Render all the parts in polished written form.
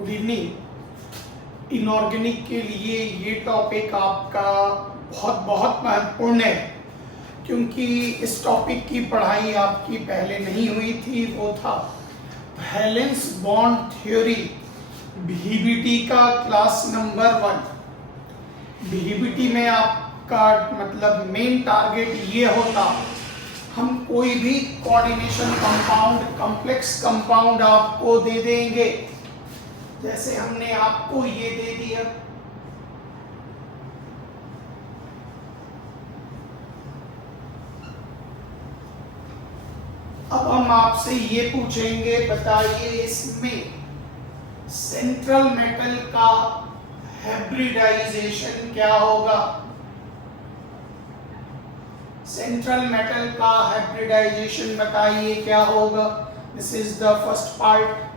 Good evening. Inorganic के लिए ये टॉपिक आपका बहुत बहुत महत्वपूर्ण है, क्योंकि इस टॉपिक की पढ़ाई आपकी पहले नहीं हुई थी। वो था वैलेंस बॉन्ड थ्योरी, VBT का क्लास नंबर 1। VBT में आपका मतलब मेन टारगेट ये होता, हम कोई भी कोऑर्डिनेशन कंपाउंड, कॉम्प्लेक्स कंपाउंड आपको दे देंगे। जैसे हमने आपको ये दे दिया, अब हम आपसे ये पूछेंगे, बताइए इसमें सेंट्रल मेटल का हाइब्रिडाइजेशन क्या होगा। सेंट्रल मेटल का हाइब्रिडाइजेशन बताइए क्या होगा। This is the first part.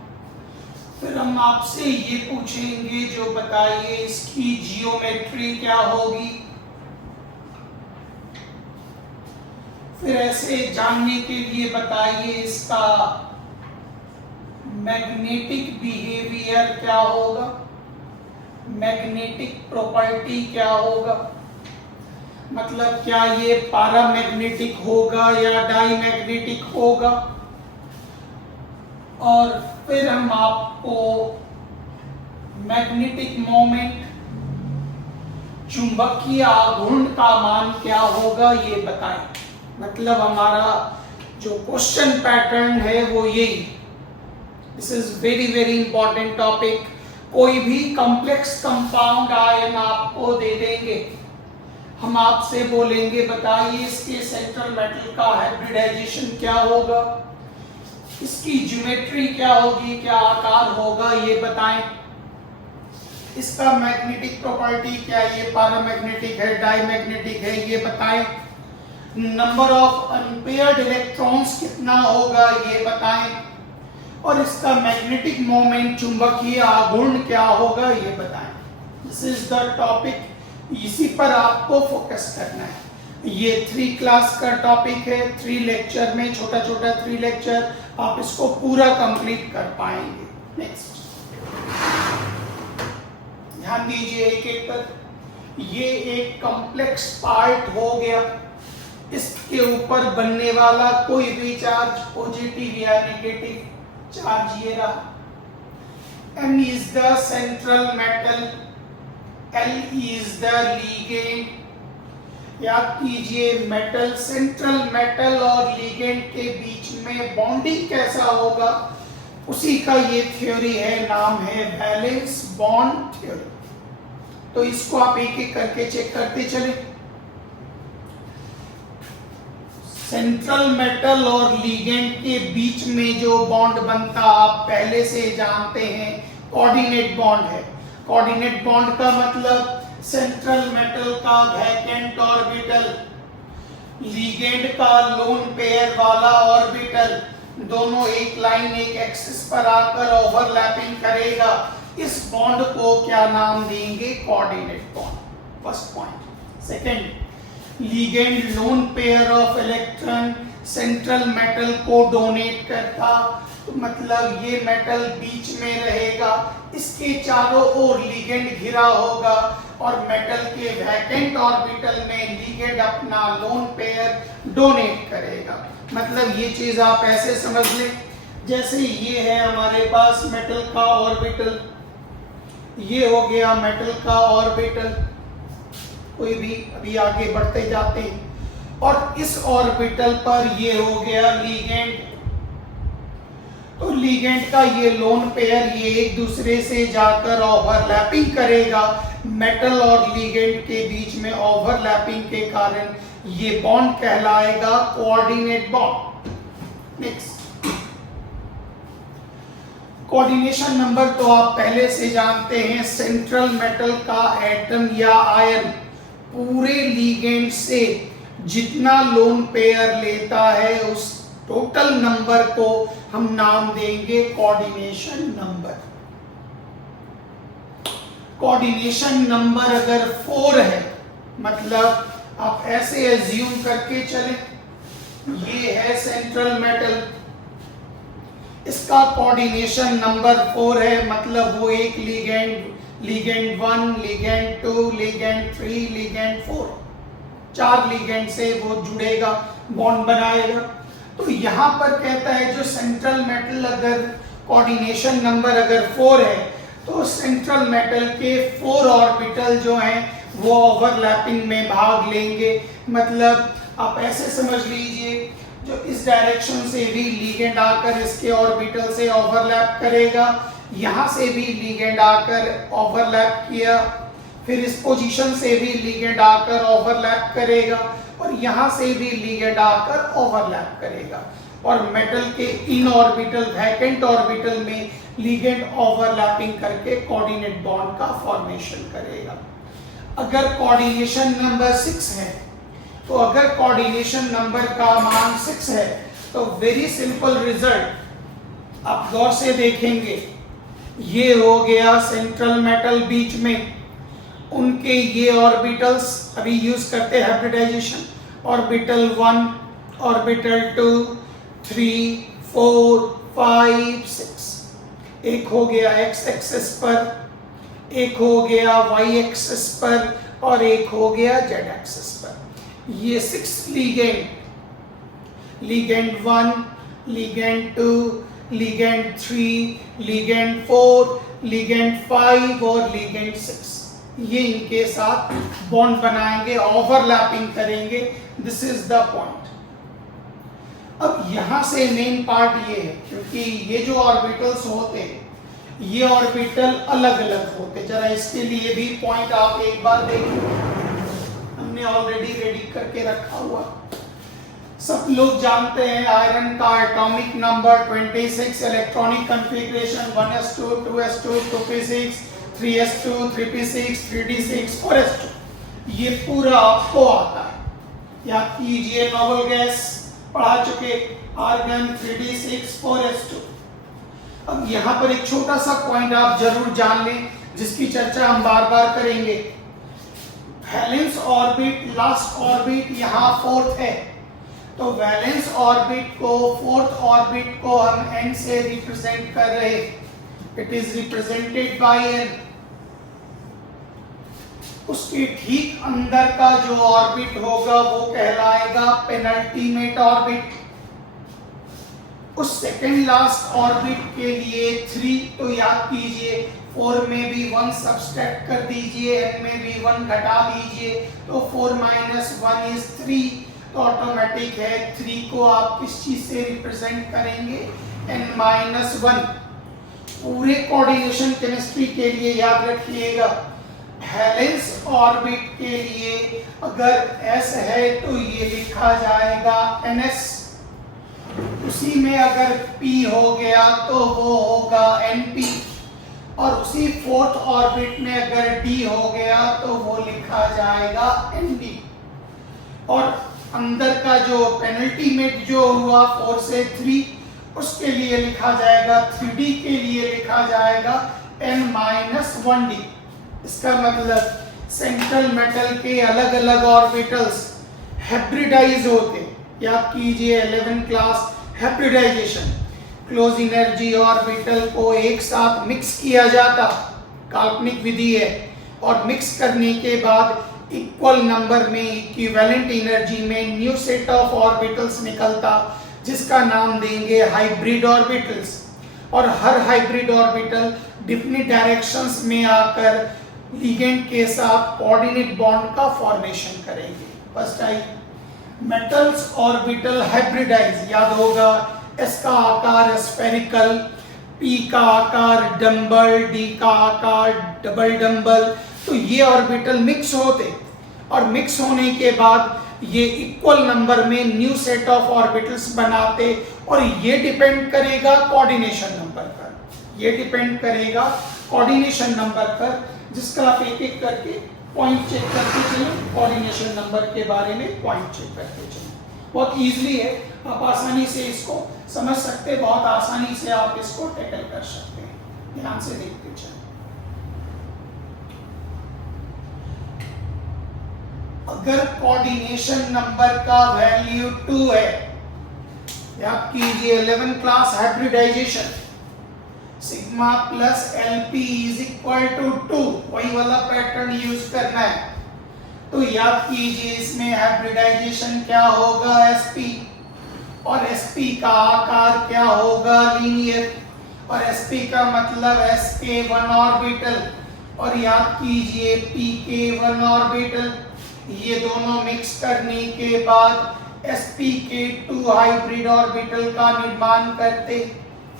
फिर हम आपसे ये पूछेंगे, जो बताइए इसकी जियोमेट्री क्या होगी। फिर ऐसे जानने के लिए बताइए इसका मैग्नेटिक बिहेवियर क्या होगा, मैग्नेटिक प्रॉपर्टी क्या होगा, मतलब क्या ये पैरामैग्नेटिक होगा या डाईमैग्नेटिक होगा। और फिर हम आपको मैग्नेटिक मोमेंट, चुंबकीय आघूर्ण का मान क्या होगा ये बताएं। मतलब हमारा जो क्वेश्चन पैटर्न है वो यही। This is very very important topic. कोई भी कॉम्प्लेक्स कंपाउंड आयन आपको दे देंगे, हम आपसे बोलेंगे बताइए इसके सेंट्रल मेटल का हाइब्रिडाइजेशन क्या होगा, इसकी ज्योमेट्री क्या होगी, क्या आकार होगा ये बताएं। इसका मैग्नेटिक प्रॉपर्टी क्या, ये पैरामैग्नेटिक है, डाईमैग्नेटिक है, ये बताएं। नंबर ऑफ अनपेयर्ड इलेक्ट्रॉन्स कितना होगा ये बताएं। और इसका मैग्नेटिक मोमेंट, चुंबकीय आघूर्ण क्या होगा ये बताएं। दिस इज द टॉपिक, इसी पर आपको फोकस करना है। ये 3 क्लास का टॉपिक है, 3 लेक्चर में, छोटा छोटा 3 लेक्चर, आप इसको पूरा कंप्लीट कर पाएंगे। नेक्स्ट ध्यान दीजिए एक एक पर। ये एक कॉम्प्लेक्स पार्ट हो गया, इसके ऊपर बनने वाला कोई भी चार्ज, पॉजिटिव या नेगेटिव चार्ज ये रहा। M is the central metal, L is the ligand। याद कीजिए, मेटल, सेंट्रल मेटल और लिगेंड के बीच में बॉन्डिंग कैसा होगा, उसी का ये थ्योरी है, नाम है वैलेंस बॉन्ड थ्योरी। तो इसको आप एक एक करके चेक करते चले। सेंट्रल मेटल और लिगेंड के बीच में जो बॉन्ड बनता आप पहले से जानते हैं, कोऑर्डिनेट बॉन्ड है। कोऑर्डिनेट बॉन्ड का मतलब सेंट्रल मेटल का वैकेंट ऑर्बिटल, लिगेंड का लोन पेयर वाला ऑर्बिटल, दोनों एक लाइन एक एक्सिस पर आकर ओवरलैपिंग करेगा। इस बॉन्ड को क्या नाम देंगे, coordinate bond. First point. Second, ligand lone pair of electron central metal को डोनेट करता, तो मतलब ये मेटल बीच में रहेगा, इसके चारों ओर लिगेंड घिरा होगा और मेटल के वैकेंट ऑर्बिटल में लिगेंड अपना लोन पेयर डोनेट करेगा। मतलब ये चीज आप ऐसे समझ लें, जैसे ये है हमारे पास मेटल का ऑर्बिटल, ये हो गया मेटल का ऑर्बिटल, कोई भी, अभी आगे बढ़ते जाते हैं। और इस ऑर्बिटल पर ये हो गया लिगेंड, तो लिगेंड का ये लोन पेयर ये एक दूसरे से जाकर ओवरलैपिंग करेगा। मेटल और लिगेंड के बीच में ओवरलैपिंग के कारण ये बॉन्ड कहलाएगा coordinate bond. Next, coordination number तो आप पहले से जानते हैं, सेंट्रल मेटल का एटम या आयन पूरे लिगेंड से जितना लोन पेयर लेता है उस टोटल नंबर को हम नाम देंगे कोऑर्डिनेशन नंबर। कोऑर्डिनेशन नंबर अगर 4 है, मतलब आप ऐसे एज्यूम करके चले, ये है सेंट्रल मेटल, इसका कोऑर्डिनेशन नंबर 4 है, मतलब वो एक ligand 1, ligand 2, ligand 3, ligand 4, 4 ligand से वो जुड़ेगा, बॉन्ड बनाएगा। तो यहाँ पर कहता है जो सेंट्रल मेटल अगर कोऑर्डिनेशन नंबर अगर 4 है तो सेंट्रल मेटल के 4 ऑर्बिटल जो हैं वो ओवरलैपिंग में भाग लेंगे। मतलब आप ऐसे समझ लीजिए, जो इस डायरेक्शन से भी लिगेंड आकर इसके ऑर्बिटल से ओवरलैप करेगा, यहाँ से भी लिगेंड आकर ओवरलैप किया, फिर इस पोजीशन से भी लिगेंड आकर ओवरलैप करेगा और यहाँ से भी लिगेंड आकर ओवरलैप करेगा, और मेटल के इन ऑर्बिटल वैकेंट ऑर्बिटल में लिगेंड ओवरलैपिंग करके कोऑर्डिनेट बॉन्ड का फॉर्मेशन करेगा। अगर कोऑर्डिनेशन नंबर 6 है, तो अगर कोऑर्डिनेशन नंबर का मान 6 है तो वेरी सिंपल रिजल्ट आप गौर से देखेंगे, ये हो गया सेंट्रल मेटल बीच में, उनके ये ऑर्बिटल्स अभी यूज करते हैं हाइब्रिडाइजेशन, ऑर्बिटल 1, ऑर्बिटल 2, 3, 4, 5, 6, एक हो गया एक्स एक्सिस पर, एक हो गया वाई एक्सिस पर और एक हो गया जेड एक्सिस पर। ये 6 ligand 1, ligand 2, ligand 3, ligand 4, ligand 5 और लिगेंड 6, ये इनके साथ बॉन्ड बनाएंगे, ओवरलैपिंग करेंगे। This is the point. अब यहां से मेन पार्ट ये है, क्योंकि ये जो ऑर्बिटल्स होते हैं ये ऑर्बिटल अलग अलग होते, जरा इसके लिए भी पॉइंट आप एक बार देखिए, हमने ऑलरेडी रेडी करके रखा हुआ। सब लोग जानते हैं आयरन का atomic number 26, electronic configuration 1s2, 2s2, 2p6, 3s2, 3p6, 3d6, 4s2, ये पूरा आपको आता है। याद कीजिए, नोबल गैस पढ़ा चुके, आर्गन 3d6, 4s2। अब यहाँ पर एक छोटा सा पॉइंट आप जरूर जान लें, जिसकी चर्चा हम बार बार करेंगे। वैलेंस ऑर्बिट, लास्ट ऑर्बिट यहाँ 4th है, तो वैलेंस ऑर्बिट को, 4th ऑर्बिट को हम n से रिप्रेजेंट कर रहे, it is represented by n। उसके ठीक अंदर का जो ऑर्बिट होगा वो कहलाएगा पेनल्टीमेट ऑर्बिट। उस सेकेंड लास्ट ऑर्बिट के लिए 3, तो याद कीजिए 4 में भी 1 सब्सट्रैक्ट कर दीजिए, n में भी 1 घटा दीजिए, तो 4 - 1 is 3, तो ऑटोमेटिक है 3 को आप किस चीज से रिप्रेजेंट करेंगे, n-1। पूरे कोऑर्डिनेशन केमिस्ट्री के लिए याद रखिएगा, वैलेंस ऑर्बिट के लिए अगर s है तो ये लिखा जाएगा ns, उसी में अगर p हो गया तो वो होगा np, और उसी 4th ऑर्बिट में अगर d हो गया तो वो लिखा जाएगा nd, और अंदर का जो पेनल्टीमेट जो हुआ 4 से 3, उसके लिए लिखा जाएगा, 3d के लिए लिखा जाएगा n-1d। इसका मतलब सेंट्रल मेटल के अलग अलग ऑर्बिटल्स हाइब्रिडाइज होते, याद कीजिए 11 class hybridization, close energy orbital को एक साथ मिक्स किया जाता, काल्पनिक विधि है, और मिक्स करने के बाद इक्वल नंबर में इक्विवेलेंट एनर्जी में न्यू सेट ऑफ ऑर्बिटल्स निकलता, जिसका नाम देंगे हाइब्रिड ऑर्बिटल्स। और हर हाइब्रिड ऑर्बिटल डिफरेंट डायरेक्शंस में आकर लिगेंड के साथ कोऑर्डिनेट बॉन्ड का फॉर्मेशन करेंगे। First I metals orbital hybridize, याद होगा S का आकार स्फेरिकल, P का आकार डंबल, D का आकार डबल डंबल, तो ये ऑर्बिटल मिक्स होते, और मिक्स होने के बाद ये इक्वल नंबर में न्यू सेट ऑफ ऑर्बिटल्स बनाते, और ये डिपेंड करेगा कोऑर्डिनेशन नंबर पर, ये डिपेंड करेगा कोऑर्डिनेशन नंबर पर, जिसका आप एक एक करके पॉइंट चेक करते चलें, कोऑर्डिनेशन नंबर के बारे में पॉइंट चेक करते चलें। बहुत इजीली है, आप आसानी से इसको समझ सकते हैं, बहुत आसानी से आप इसको टैकल कर सकते हैं। ध्यान से देखते चलें। अगर कोऑर्डिनेशन नंबर का वैल्यू 2 है, याद कीजिए 11 class hybridization, sigma plus LP is equal to 2, वही वाला पैटर्न यूज करना है। तो याद कीजिए इसमें हाइब्रिडाइजेशन क्या होगा, sp, और sp का आकार क्या होगा, लीनियर, और sp का मतलब sk1 ऑर्बिटल, और याद कीजिए pk1 ऑर्बिटल। ये दोनों मिक्स करने के बाद spk2 हाइब्रिड ऑर्बिटल का निर्माण करते।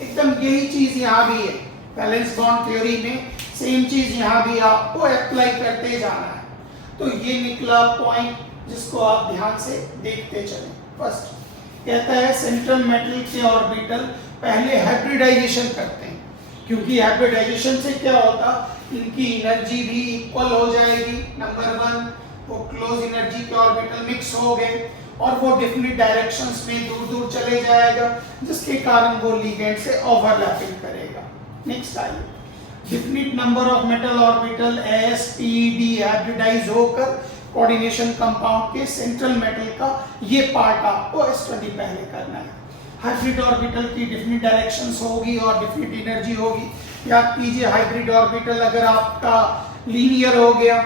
एकदम यही चीज यहाँ भी है, बैलेंस बॉन्ड थ्योरी में सेम चीज यहाँ भी आपको अप्लाई करते जाना है। तो ये निकला पॉइंट जिसको आप ध्यान से देखते चलें। फर्स्ट कहता है सेंट्रल मेटल के ऑर्बिटल पहले हाइब्रिडाइजेशन करते हैं, क्योंकि हाइब्रिडाइजेशन से क्या होता, इनकी एनर्जी भी इक्वल हो जाएगी। नंबर 1, वो क्लोज एनर्जी के ऑर्बिटल मिक्स हो गए और वो डिफरेंट डायरेक्शंस में दूर दूर चले जाएगा, जिसके कारण वो लिगेंड से ओवरलैपिंग करेगा। नेक्स्ट आइए, different number of metal orbital s p d hybridize होकर कोऑर्डिनेशन कंपाउंड के सेंट्रल मेटल का ये पार्ट आपको स्टडी पहले करना है। हाइब्रिड ऑर्बिटल की डिफरेंट डायरेक्शंस होगी और डिफरेंट एनर्जी होगी। याद कीजिए हाइब्रिड ऑर्बिटल अगर आपका लीनियर हो गया,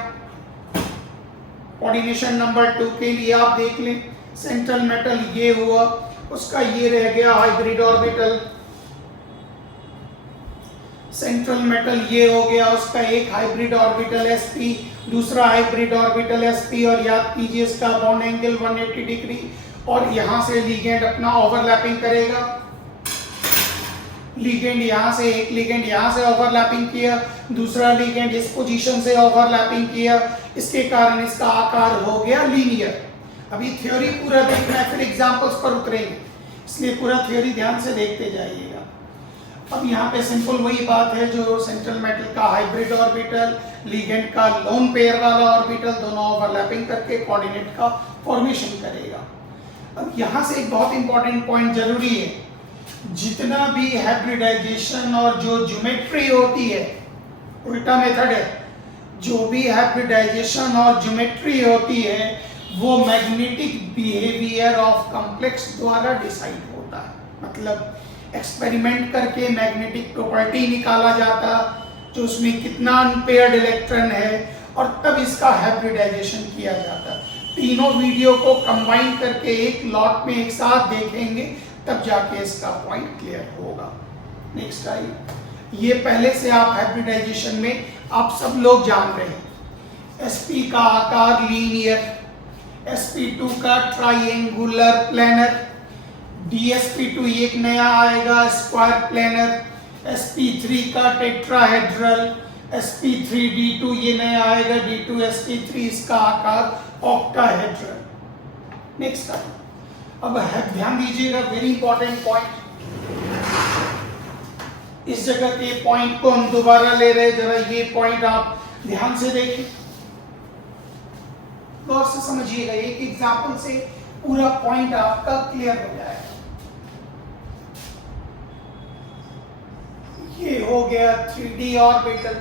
कोऑर्डिनेशन नंबर 2 के लिए आप देख लें, सेंट्रल मेटल ये हुआ, उसका ये रह गया हाइब्रिड ऑर्बिटल, सेंट्रल मेटल ये हो गया, उसका एक हाइब्रिड ऑर्बिटल sp, दूसरा हाइब्रिड ऑर्बिटल sp, और याद कीजिए इसका बॉन्ड एंगल 180 डिग्री, और यहां से लिगेंड अपना ओवरलैपिंग करेगा। लिगेंड यहां से, एक लिगेंड यहां से ओवरलैपिंग किया, दूसरा लिगेंड इस पोजीशन से ओवरलैपिंग किया, इसके कारण इसका आकार हो गया लीनियर। अभी थ्योरी पूरा देखना है, फिर एग्जांपल्स पर उतरेंगे, इसलिए पूरा थ्योरी ध्यान से देखते जाइएगा। अब यहाँ पे सिंपल वही बात है जो सेंट्रल मेटल का हाइब्रिड ऑर्बिटल, लिगेंड का लोन पेयर वाला ऑर्बिटल, दोनों ओवरलैपिंग करके कोऑर्डिनेट का फॉर्मेशन करेगा। अब यहाँ से एक बहुत इंपॉर्टेंट पॉइंट जरूरी है, जितना भी हाइब्रिडाइजेशन और जो ज्योमेट्री होती है, उल्टा मेथड है, जो भी हाइब्रिडाइजेशन और ज्योमेट्री होती है वो मैग्नेटिक बिहेवियर ऑफ कॉम्प्लेक्स द्वारा डिसाइड होता है। मतलब एक्सपेरिमेंट करके मैग्नेटिक प्रॉपर्टी निकाला जाता, जो उसमें कितना अनपेयर्ड इलेक्ट्रॉन है, और तब इसका हाइब्रिडाइजेशन किया जाता। तीनों वीडियो को कंबाइन करके एक लॉट में एक साथ देखेंगे, तब जाके इसका पॉइंट क्लियर होगा। नेक्स्ट आइए, ये पहले से आप हाइब्रिडाइजेशन में आप सब लोग जान रहे हैं। sp का आकार लीनियर, sp2 का ट्राइएंगुलर प्लेनर, dsp2 एक नया आएगा स्क्वायर प्लेनर, sp3 का टेट्राहेड्रल, sp3d2 ये नया आएगा d2sp3, इसका आकार ऑक्टाहेड्रल। नेक्स्ट अब ध्यान दीजिएगा, वेरी इंपॉर्टेंट पॉइंट, इस जगह के पॉइंट को हम दोबारा ले रहे, जरा ये पॉइंट आप ध्यान से देखिए, गौर से समझिएगा, एक एग्जांपल से पूरा पॉइंट आपका क्लियर हो जाएगा। ये हो गया 3d ऑर्बिटल,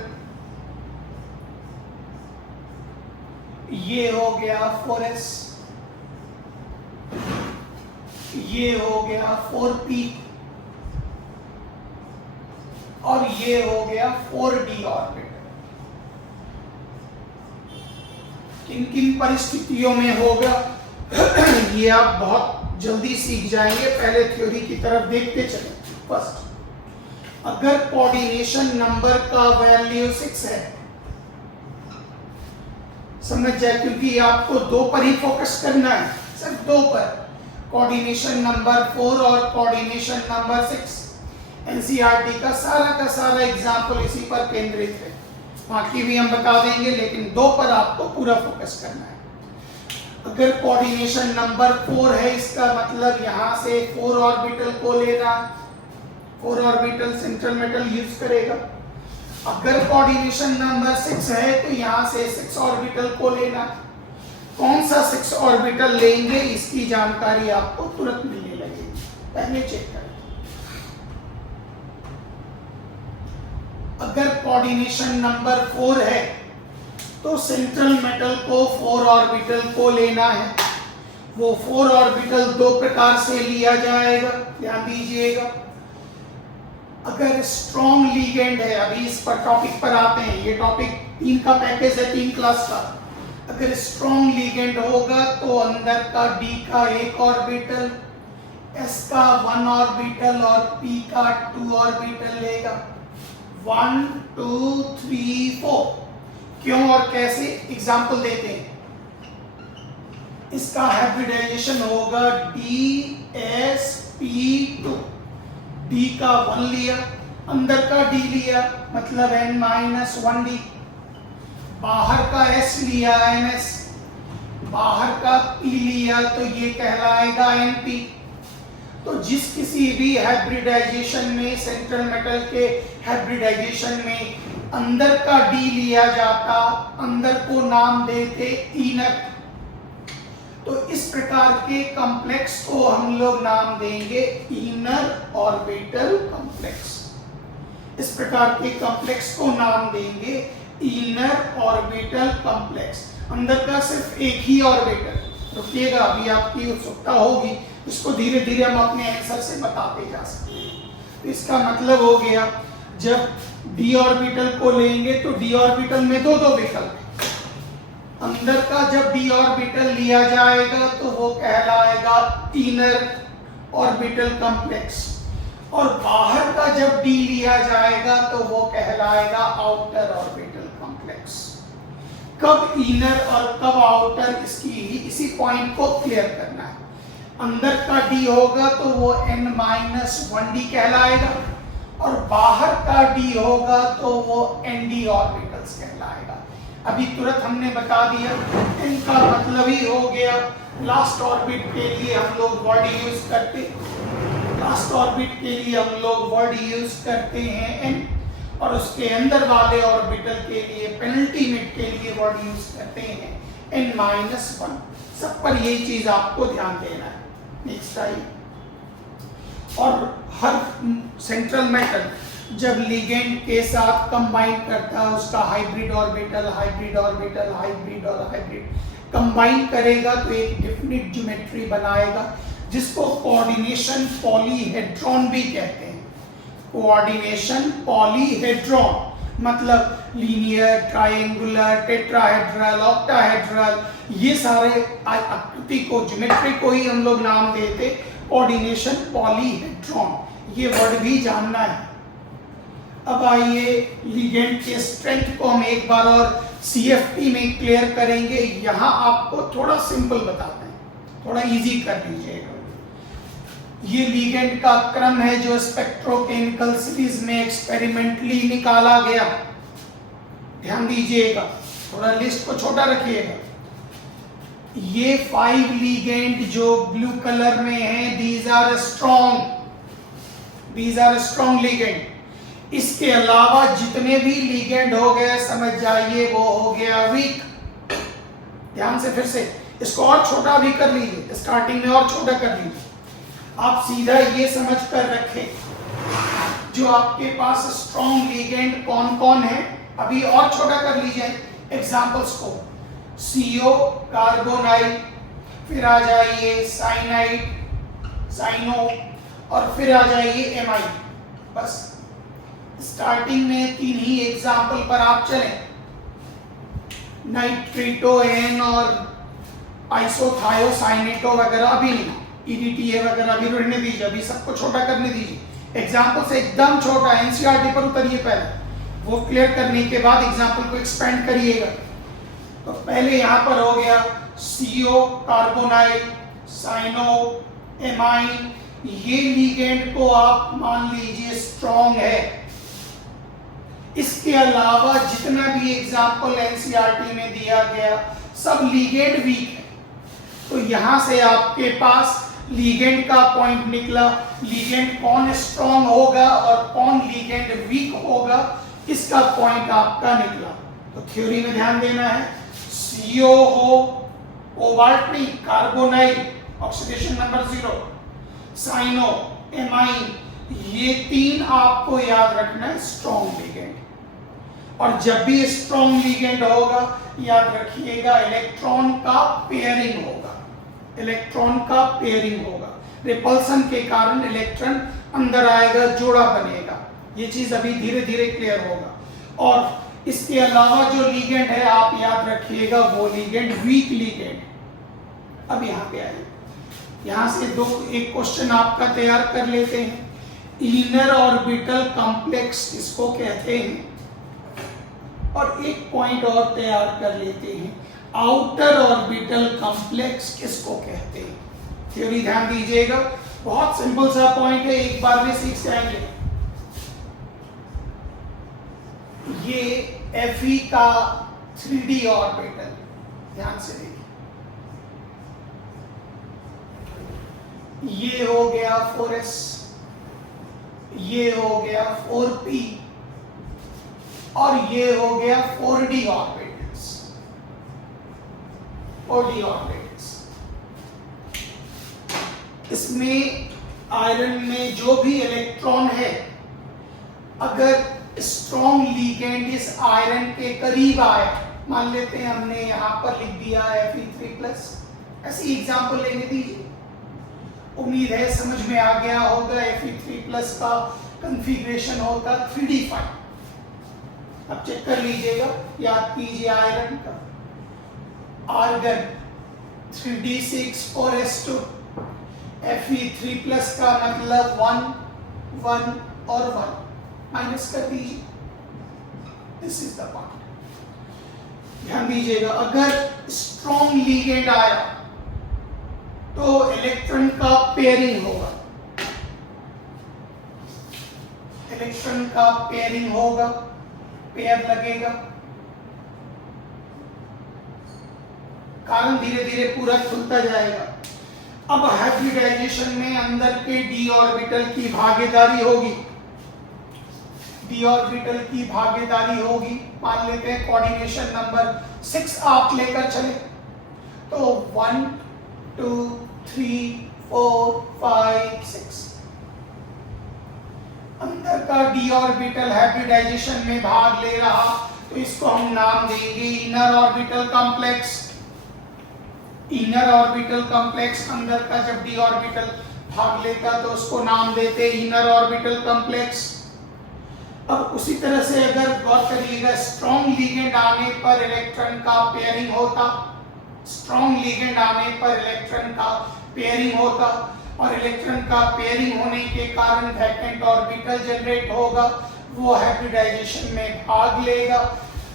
ये हो गया 4s, ये हो गया 4p, और ये हो गया 4d ऑर्बिटल। किन किन परिस्थितियों में होगा ये आप बहुत जल्दी सीख जाएंगे, पहले थ्योरी की तरफ देखते चलें। फर्स्ट, अगर कोऑर्डिनेशन नंबर का वैल्यू 6 है, समझ जाए, क्योंकि आपको 2 पर ही फोकस करना है, सिर्फ 2 पर, कोऑर्डिनेशन नंबर 4 और कोऑर्डिनेशन नंबर 6। एनसीईआरटी का सारा एग्जाम्पल इसी पर केंद्रित है, बाकी भी हम बता देंगे, लेकिन 2 पर आपको पूरा फोकस करना है। अगर कोऑर्डिनेशन नंबर 4 है, इसका मतलब यहाँ से 4 ऑर्बिटल को लेना, 4 ऑर्बिटल सेंट्रल मेटल यूज करेगा। अगर कोऑर्डिनेशन नंबर 6 है तो यहाँ से 6 ऑर्बिटल को लेना। कौन सा 6 ऑर्बिटल लेंगे इसकी जानकारी आपको तुरंत मिलने लगेगी, पहले चेक करें। अगर कोऑर्डिनेशन नंबर 4 है तो सेंट्रल मेटल को 4 ऑर्बिटल को लेना है, वो 4 ऑर्बिटल दो प्रकार से लिया जाएगा, ध्यान दीजिएगा। अगर स्ट्रॉन्ग लीगेंड है, अभी इस पर टॉपिक पर आते हैं, ये टॉपिक 3 का पैकेज है, 3 क्लास का। अगर स्ट्रॉन्ग लीगेंड होगा तो अंदर का डी का एक ऑर्बिटल, एस का 1 ऑर्बिटल और पी का 2 ऑर्बिटल लेगा। 1 2 3 4। क्यों और कैसे, एग्जाम्पल देते हैं। इसका हाइब्रिडाइजेशन होगा DsP2। डी का 1 लिया, अंदर का डी लिया मतलब N-1D, बाहर का S लिया NS, बाहर का P लिया तो ये कहलाएगा NP। तो जिस किसी भी हाइब्रिडाइजेशन में, सेंट्रल मेटल के हाइब्रिडाइजेशन में अंदर का डी लिया जाता, अंदर को नाम देते इनर। तो इस प्रकार के कॉम्प्लेक्स को हम लोग नाम देंगे इनर ऑर्बिटल कॉम्प्लेक्स। इस प्रकार के कॉम्प्लेक्स को नाम देंगे इनर ऑर्बिटल कॉम्प्लेक्स। अंदर का सिर्फ एक ही ऑर्बिटल। रुकिएगा, अभी आपकी उत्सुकता होगी, इसको धीरे धीरे हम अपने आंसर से बताते जा सकते हैं। तो इसका मतलब हो गया, जब डी ऑर्बिटल को लेंगे तो डी ऑर्बिटल में दो विकल्प। अंदर का जब डी ऑर्बिटल लिया जाएगा तो वो कहलाएगा इनर ऑर्बिटल कॉम्प्लेक्स, और बाहर का जब डी लिया जाएगा तो वो कहलाएगा आउटर ऑर्बिटल कॉम्प्लेक्स। कब इनर और कब आउटर, इसी पॉइंट को क्लियर करना है। अंदर का डी होगा तो वो N-1D कहलाएगा, और बाहर का डी होगा तो वो ND ऑर्बिटल्स कहलाएगा। अभी तुरंत हमने बता दिया, इनका मतलब ही हो गया लास्ट ऑर्बिट के लिए हम लोग वर्ड यूज करते, लास्ट ऑर्बिट के लिए हम लोग वर्ड यूज करते हैं n, और उसके अंदर वाले ऑर्बिटल के लिए, पेनल्टीमेट के लिए वर्ड यूज करते हैं N-1। सब पर यही चीज आपको ध्यान देना है। नेक्स्ट टाइम, और हर सेंट्रल मेटल जब लिगेंड के साथ कंबाइन करता है, उसका hybrid orbital, hybrid orbital, hybrid और हाइब्रिड कंबाइन करेगा तो एक डेफिनिट ज्योमेट्री बनाएगा, जिसको कोऑर्डिनेशन पॉलीहेड्रॉन भी कहते हैं। कोऑर्डिनेशन पॉलीहेड्रॉन मतलब लीनियर, ट्रायंगुलर, टेट्राहेड्रल, ऑक्टाहेड्रल, ये सारे आकृति को, ज्योमेट्री को ही हम लोग नाम देते कोऑर्डिनेशन पॉलीहेड्रॉन। ये वर्ड भी जानना है। अब आइए लिगेंड के स्ट्रेंथ को हम एक बार और CFT में क्लियर करेंगे। यहाँ आपको थोड़ा सिंपल बताते हैं, थोड़ा इजी कर लीजिएगा। ये लिगेंड का क्रम है जो स्पेक्ट्रोकेमिकल सीरीज में एक्सपेरिमेंटली निकाला गया। ध्यान दीजिएगा, थोड़ा लिस्ट को छोटा रखिएगा। ये 5 लिगेंड जो ब्लू कलर में है, दीज आर स्ट्रॉन्ग लिगेंड। इसके अलावा जितने भी लिगेंड हो गए, समझ जाइए वो हो गया वीक। ध्यान से फिर से इसको और छोटा भी कर लीजिए, स्टार्टिंग में और छोटा कर लीजिए। आप सीधा ये समझ कर रखें जो आपके पास स्ट्रॉन्ग लिगेंड कौन कौन है, अभी और छोटा कर लीजिए एग्जांपल्स को। CO कार्बोनाइल, फिर आ जाइए साइनाइड, साइनो, और फिर आ जाइए एमाइड। बस स्टार्टिंग में 3 ही एग्जाम्पल पर आप चलें। नाइट्रिटोएन और आइसोथायोसाइनेटो वगैरह अभी नहीं, EDTA वगैरह अभी रहने दीजिए, अभी सबको छोटा करने दीजिए। एग्जाम्पल से एकदम छोटा, NCERT पर उतरिए पहले, वो क्लियर करने के बाद एग्जाम्पल को एक्सपेंड करिएगा। तो पहले यहाँ पर हो गया CO कार्बोनाइल, साइनो, एमाइन। ये लिगेंड को आप मान लीजिए स्ट्रॉन्ग है। इसके अलावा जितना भी एग्जाम्पल NCERT में दिया गया सब लिगेंड वीक है। तो यहां से आपके पास लिगेंड का पॉइंट निकला, लिगेंड कौन स्ट्रॉन्ग होगा और कौन लिगेंड वीक होगा, इसका पॉइंट आपका निकला। तो थ्योरी में ध्यान देना है, CO हो, कोबाल्ट नहीं, carbonyl, oxidation number 0, cyano, amine, ये 3 आपको याद रखना है स्ट्रॉन्ग लिगेंड। और जब भी स्ट्रॉन्ग लिगेंड होगा, याद रखिएगा इलेक्ट्रॉन का पेयरिंग होगा। इलेक्ट्रॉन का पेयरिंग होगा। रिपल्सन के कारण इलेक्ट्रॉन अंदर आएगा, जोड़ा बनेगा। ये चीज अभी धीरे धीरे क्लियर होगा। और इसके अलावा जो लिगेंड है आप याद रखिएगा, वो लिगेंड वीक लिगेंड। अब यहाँ पे आइए, यहाँ से एक क्वेश्चन आपका तैयार कर लेते हैं। इनर ऑर्बिटल कॉम्प्लेक्स किसको कहते हैं? और एक पॉइंट और तैयार कर लेते हैं, आउटर ऑर्बिटल कॉम्प्लेक्स किसको कहते हैं? थ्योरी ध्यान दीजिएगा, बहुत सिंपल सा पॉइंट है, एक बार में सीख जाएंगे। ये Fe का 3D ऑर्बिटल, ध्यान से देखिए, ये हो गया 4s, ये हो गया 4p, और ये हो गया 4d ऑर्बिटल्स। 4d ऑर्बिटल्स, इसमें आयरन में जो भी इलेक्ट्रॉन है, अगर स्ट्रॉन्ग लिगेंड इस आयरन के करीब आया, मान लेते हैं हमने यहां पर लिख दिया Fe3+, ऐसी एग्जांपल लेने दीजिए। उम्मीद है समझ में आ गया होगा। Fe3+ का कॉन्फ़िगरेशन होता 3d5। अब चेक कर लीजिएगा, याद कीजिए आयरन का। आर्गन 3d6 4s2, Fe3+ का मतलब 1 1 और 1, माइनस कर दीजिए। This is the point. ध्यान दीजिएगा, अगर स्ट्रॉन्ग लिगेंड आया तो इलेक्ट्रॉन का पेयरिंग होगा, इलेक्ट्रॉन का पेयरिंग होगा, पेयर लगेगा, कारण धीरे धीरे पूरा खुलता जाएगा। अब हाइब्रिडाइजेशन में अंदर के डी ऑर्बिटल की भागीदारी होगी, डी ऑर्बिटल की भागीदारी होगी। मान लेते हैं कोऑर्डिनेशन नंबर 6 आप लेकर चले, तो 1 2 3 4 5 6 अंदर का डी ऑर्बिटल हाइब्रिडाइजेशन में भाग ले रहा, तो इसको हम नाम देंगे inner orbital complex. Inner orbital complex, अंदर का जब डी ऑर्बिटल भाग लेता तो उसको नाम देते इनर ऑर्बिटल कॉम्प्लेक्स। अब उसी तरह से अगर गौर करिएगा, स्ट्रॉन्ग लिगेंड आने पर इलेक्ट्रॉन का पेयरिंग होता, स्ट्रॉन्ग लिगेंड आने पर इलेक्ट्रॉन का पेयरिंग होता, और इलेक्ट्रॉन का पेयरिंग होने के कारण वैकेंट ऑर्बिटल जनरेट होगा, वो हाइब्रिडाइजेशन में भाग लेगा।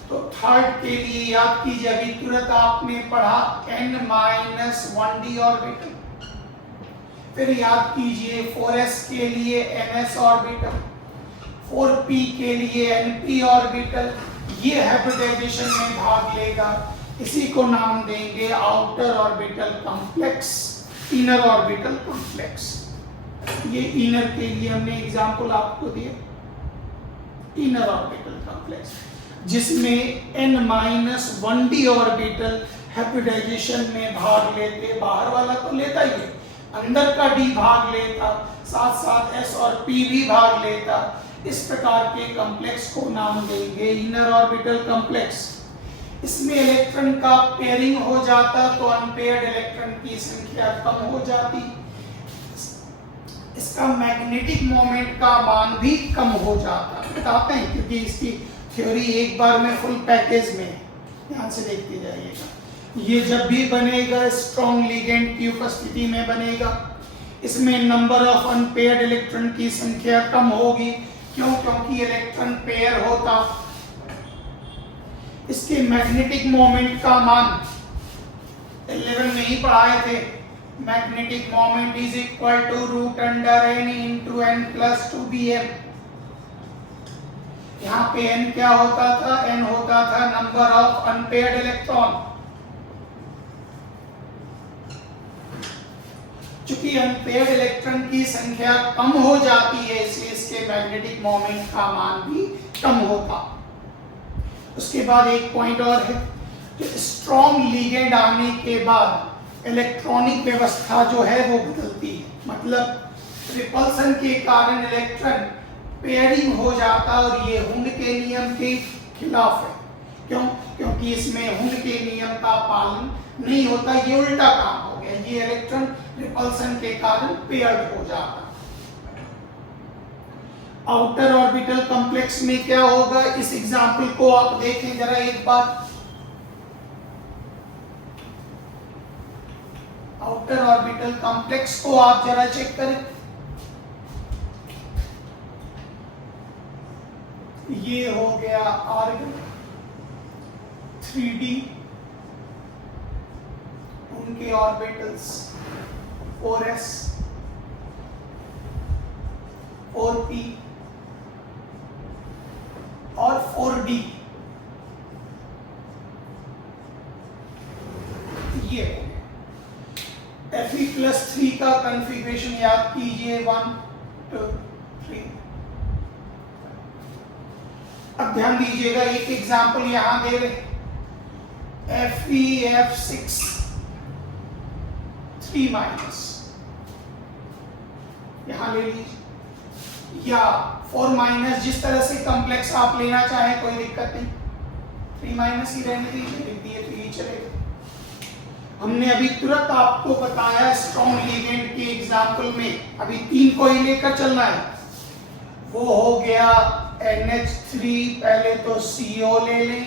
तो थर्ड के लिए याद कीजिए, अभी तुरंत आपने पढ़ा n-1d ऑर्बिटल, फिर याद कीजिए 4s के लिए ns ऑर्बिटल, 4p के लिए np ऑर्बिटल, ये हाइब्रिडाइजेशन में भाग लेगा। इसी को नाम देंगे outer orbital complex, inner orbital complex. ये इनर के लिए हमने एग्जांपल आपको दिए, इनर ऑर्बिटल कॉम्प्लेक्स, जिसमें n-1d ऑर्बिटल हाइब्रिडाइजेशन में भाग लेते। बाहर वाला तो लेता ही है, अंदर का d भाग लेता, साथ साथ s और p भी भाग लेता। इस प्रकार के कॉम्प्लेक्स को नाम देंगे इनर ऑर्बिटल कॉम्प्लेक्स। इसमें इलेक्ट्रॉन का पेयरिंग हो जाता तो अनपेयर्ड इलेक्ट्रॉन की संख्या कम हो जाती, इसका मैग्नेटिक मोमेंट का मान भी कम हो जाता। बताते हैं क्योंकि इसकी थ्योरी एक बार में फुल पैकेज में, ध्यान से देखते जाइएगा। ये जब भी बनेगा स्ट्रॉन्ग लिगेंड की उपस्थिति में बनेगा, इसमें नंबर ऑफ अनपेयर्ड इलेक्ट्रॉन की संख्या कम होगी। क्यों? क्योंकि इलेक्ट्रॉन पेयर होता। इसके मैग्नेटिक मोमेंट का मान 11 में ही पढ़ाए थे। Magnetic moment is equal to √n into n plus 2bm। यहाँ पे n क्या होता था? n होता था नंबर ऑफ अनपेयर्ड इलेक्ट्रॉन। चूंकि अनपेयर्ड इलेक्ट्रॉन की संख्या कम हो जाती है, इसलिए इसके मैग्नेटिक मोमेंट का मान भी कम होता। उसके बाद एक पॉइंट और है कि स्ट्रॉन्ग लिगेंड आने के बाद इलेक्ट्रॉनिक व्यवस्था जो है वो बदलती है। मतलब रिपल्सन के कारण इलेक्ट्रॉन पेयरिंग हो जाता, और ये हुंड के नियम के खिलाफ है। क्यों? क्योंकि इसमें हुंड के नियम का पालन नहीं होता, ये उल्टा काम हो गया। गया, ये इलेक्ट्रॉन रिपल्सन के कारण पेयर्ड हो जाता। आउटर ऑर्बिटल कॉम्प्लेक्स में क्या होगा, इस एग्जाम्पल को आप देखें जरा एक बार। आउटर ऑर्बिटल कॉम्प्लेक्स को आप जरा चेक करें। ये हो गया आर्गन 3D, उनके ऑर्बिटल्स 4s 4p और 4d। ये Fe+3 का कॉन्फ़िगरेशन याद कीजिए 1 2 3। अब ध्यान दीजिएगा, एक एग्जांपल यहां दे रहे FeF6 3- यहां ले लीजिए, या 4- जिस तरह से कॉम्प्लेक्स आप लेना चाहे कोई दिक्कत नहीं, 3- ही रहने दीजिए, लिख दिए तो ये चलेगा। हमने अभी तुरंत आपको बताया स्ट्रॉन्ग लिगेंड के एग्जांपल में, अभी 3 को ही लेकर चलना है। वो हो गया NH3, पहले तो CO ले लें,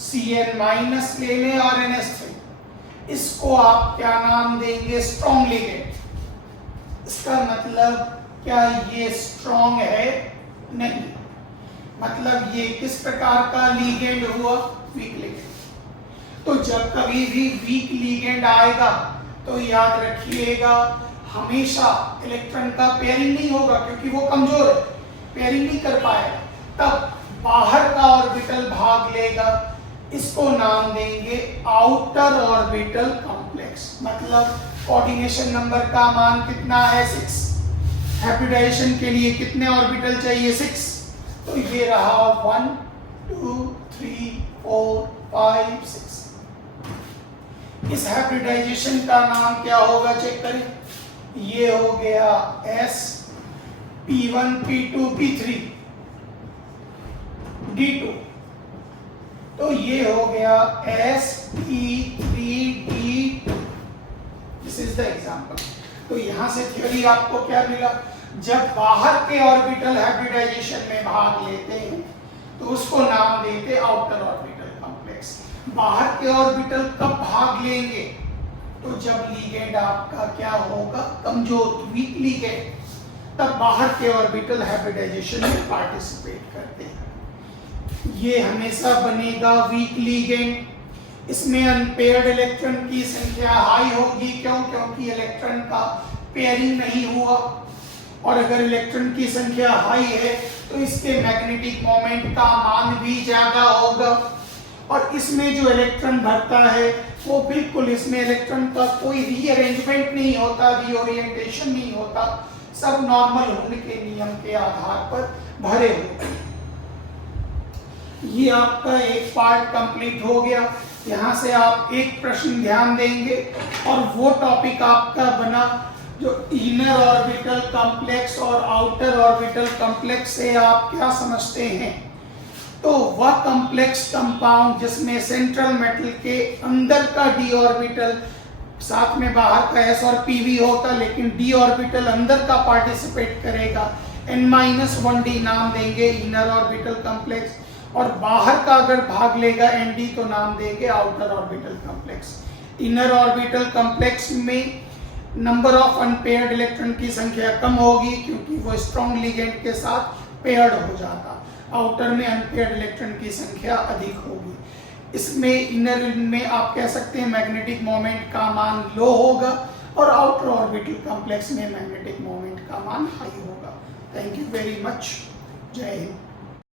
Cn- ले लें और NH3। इसको आप क्या नाम देंगे, स्ट्रॉन्ग लिगेंड। इसका मतलब क्या ये स्ट्रॉन्ग है? नहीं, मतलब ये किस प्रकार का लिगेंड हुआ, वीक लिगेंड। तो जब कभी भी वीक लिगेंड आएगा तो याद रखिएगा हमेशा इलेक्ट्रॉन का पेयरिंग नहीं होगा, क्योंकि वो कमजोर है, पेयरिंग नहीं कर पाएगा। तब बाहर का ऑर्बिटल भाग लेगा, इसको नाम देंगे आउटर ऑर्बिटल कॉम्प्लेक्स। मतलब कोऑर्डिनेशन नंबर का मान कितना है, 6। हाइब्रिडाइजेशन के लिए कितने ऑर्बिटल चाहिए, 6। तो ये रहा 1 2 3 4 5 6। इस हाइब्रिडाइजेशन का नाम क्या होगा, चेक करें। ये हो गया S P1 P2 P3 D2। तो ये हो गया sp3d। This is the example. तो यहां से थ्योरी आपको क्या मिला, जब बाहर के ऑर्बिटल हाइब्रिडाइजेशन में भाग लेते हैं तो उसको नाम देते आउटर ऑर्बिटल कॉम्प्लेक्स। बाहर के ऑर्बिटल कब भाग लेंगे, तो जब लिगेंड आपका क्या होगा, कमजोर, वीक लिगेंड, तब बाहर के ऑर्बिटल हाइब्रिडाइजेशन में पार्टिसिपेट करते हैं। ये हमेशा बनेगा वीक लिगेंड। इसमें अनपेयर्ड इलेक्ट्रॉन की संख्या हाई होगी, क्यों, क्योंकि इलेक्ट्रॉन का पेयरिंग नहीं हुआ। और अगर इलेक्ट्रॉन की संख्या हाई है तो इसके मैग्नेटिक मोमेंट का मान भी ज्यादा होगा। और इसमें जो इलेक्ट्रॉन भरता है वो बिल्कुल, इसमें इलेक्ट्रॉन का कोई रीअरेंजमेंट नहीं होता, रीओरिएंटेशन नहीं होता, सब नॉर्मल होने के नियम के आधार पर भरे होते हैं। ये आपका एक पार्ट कंप्लीट हो गया। यहाँ से आप एक प्रश्न ध्यान देंगे और वो टॉपिक आपका बना जो इनर ऑर्बिटल कॉम्प्लेक्स और आउटर ऑर्बिटल कॉम्प्लेक्स से आप क्या समझते हैं। तो वह कॉम्प्लेक्स कंपाउंड जिसमें सेंट्रल मेटल के अंदर का डी ऑर्बिटल, साथ में बाहर का s और p भी होता, लेकिन डी ऑर्बिटल अंदर का पार्टिसिपेट करेगा, n-1d नाम देंगे इनर ऑर्बिटल कॉम्प्लेक्स। और बाहर का अगर भाग लेगा nd तो नाम देंगे outer orbital complex. Inner orbital complex में नंबर ऑफ अनपेयर्ड इलेक्ट्रॉन की संख्या कम होगी क्योंकि वो स्ट्रॉन्ग लिगेंड के साथ पेयर्ड हो जाता। आउटर में अनपेयर्ड इलेक्ट्रॉन की संख्या अधिक होगी। इसमें इनर में आप कह सकते हैं मैग्नेटिक मोमेंट का मान लो होगा और आउटर ऑर्बिटल कॉम्प्लेक्स में मैग्नेटिक मोमेंट का मान हाई होगा। Thank you very much. जय हिंद।